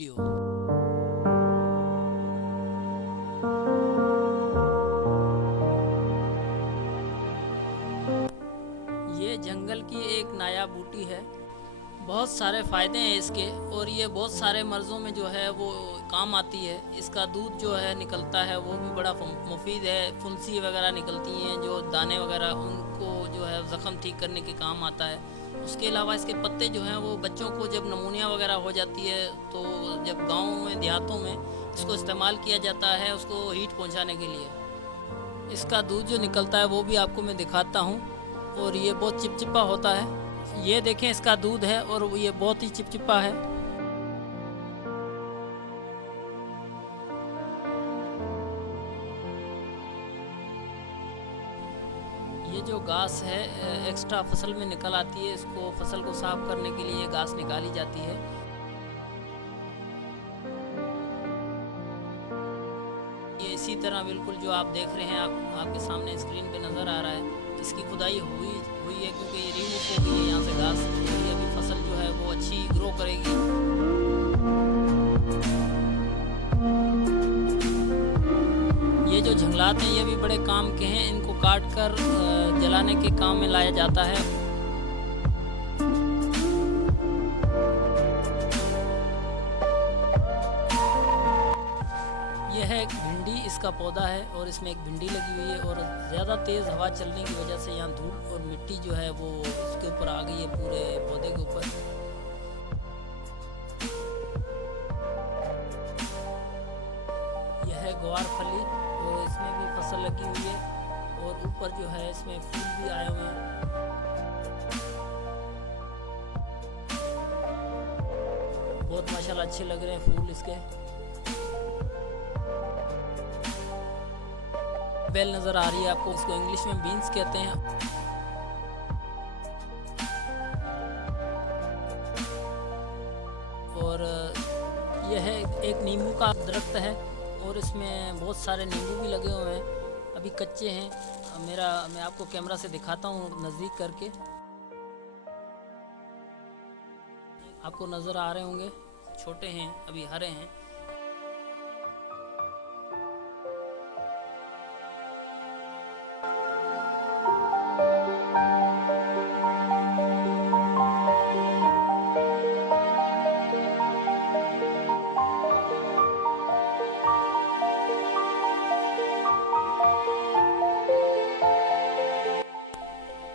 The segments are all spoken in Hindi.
वीडियो। ये जंगल की एक नायाब बूटी है। बहुत सारे फ़ायदे हैं इसके, और ये बहुत सारे मर्ज़ों में जो है वो काम आती है। इसका दूध जो है निकलता है वो भी बड़ा मुफीद है। फुंसी वगैरह निकलती हैं जो दाने वगैरह, उनको जो है ज़ख़म ठीक करने के काम आता है। उसके अलावा इसके पत्ते जो हैं वो बच्चों को जब नमूनिया वगैरह हो जाती है तो जब गाँव में देहातों में इसको इस्तेमाल किया जाता है उसको हीट पहुँचाने के लिए। इसका दूध जो निकलता है वो भी आपको मैं दिखाता हूँ, और ये बहुत चिपचिपा होता है। ये देखें इसका दूध है और ये बहुत ही चिपचिपा है। ये जो घास है एक्स्ट्रा फसल में निकल आती है, इसको फसल को साफ करने के लिए घास निकाली जाती है। ये इसी तरह बिल्कुल जो आप देख रहे हैं, आपके सामने स्क्रीन पे नज़र आ रहा है, इसकी खुदाई हुई है क्योंकि ये रिमूव हो गई है यहाँ से घास। ये अभी फसल जो है वो अच्छी ग्रो करेगी। ये जो जंगलात हैं ये भी बड़े काम के हैं। इनको काट कर जलाने के काम में लाया जाता है। यह है एक भिंडी, इसका पौधा है और इसमें एक भिंडी लगी हुई है, और ज़्यादा तेज़ हवा चलने की वजह से यहाँ धूल और मिट्टी जो है वो इसके ऊपर आ गई है, पूरे पौधे के ऊपर। यह है ग्वार फली, और इसमें भी फसल लगी हुई है, और ऊपर जो है इसमें फूल भी आए हुए हैं। बहुत माशाल्लाह अच्छे लग रहे हैं फूल इसके। बेल नज़र आ रही है आपको, इसको इंग्लिश में बीन्स कहते हैं। और यह है एक नींबू का दरख्त है, और इसमें बहुत सारे नींबू भी लगे हुए हैं, अभी कच्चे हैं। मैं आपको कैमरा से दिखाता हूँ नज़दीक करके, आपको नज़र आ रहे होंगे। छोटे हैं, अभी हरे हैं।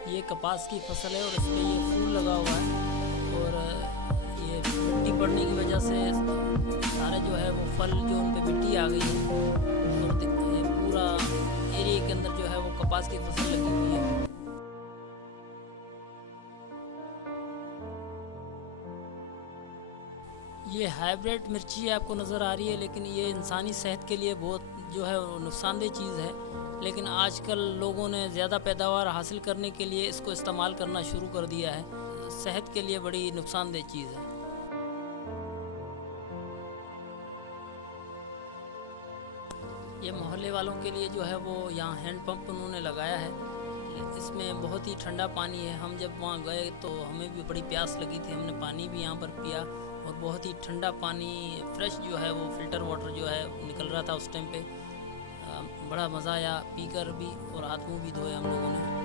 ये कपास की फसल है और इस पर ये फूल लगा हुआ है, और ये मिट्टी पड़ने की वजह से सारे जो है वो फल जो उन पे मिट्टी आ गई है, और ये पूरा एरिया के अंदर जो है वो कपास की फसल लगी हुई है। ये हाइब्रिड मिर्ची आपको नज़र आ रही है, लेकिन ये इंसानी सेहत के लिए बहुत जो है नुकसानदेह चीज़ है। लेकिन आजकल लोगों ने ज़्यादा पैदावार हासिल करने के लिए इसको इस्तेमाल करना शुरू कर दिया है। सेहत के लिए बड़ी नुकसानदेह चीज़ है। ये मोहल्ले वालों के लिए जो है वो यहाँ हैंड पंप उन्होंने लगाया है। इसमें बहुत ही ठंडा पानी है। हम जब वहाँ गए तो हमें भी बड़ी प्यास लगी थी, हमने पानी भी यहाँ पर पिया, और बहुत ही ठंडा पानी, फ्रेश जो है वो फ़िल्टर वाटर जो है निकल रहा था उस टाइम पे। बड़ा मज़ा आया पीकर भी, और हाथ मुँह भी धोए हम लोगों ने।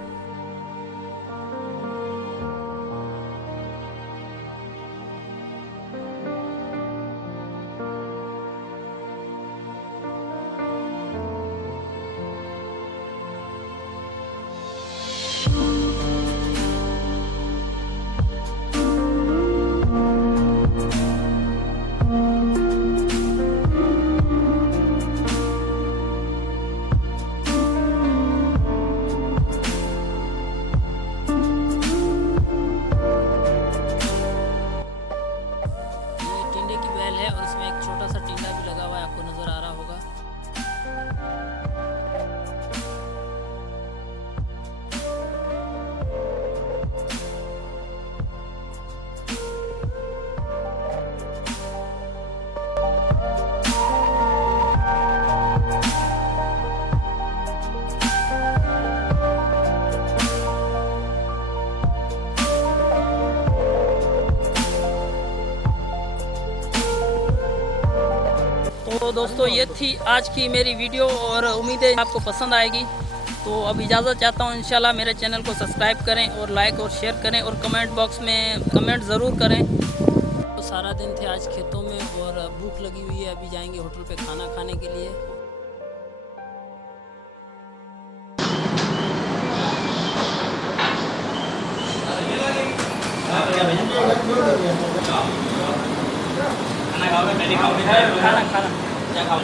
टिंडे की बेल है, और इसमें एक छोटा सा टिंडा भी लगा हुआ है, आपको नज़र आ रहा होगा। तो दोस्तों ये थी आज की मेरी वीडियो और उम्मीद है आपको पसंद आएगी। तो अब इजाज़त चाहता हूँ। इंशाल्लाह मेरे चैनल को सब्सक्राइब करें और लाइक और शेयर करें और कमेंट बॉक्स में कमेंट ज़रूर करें। तो सारा दिन थे आज खेतों में और भूख लगी हुई है, अभी जाएंगे होटल पे खाना खाने के लिए। खाना खाना क्या खाओ?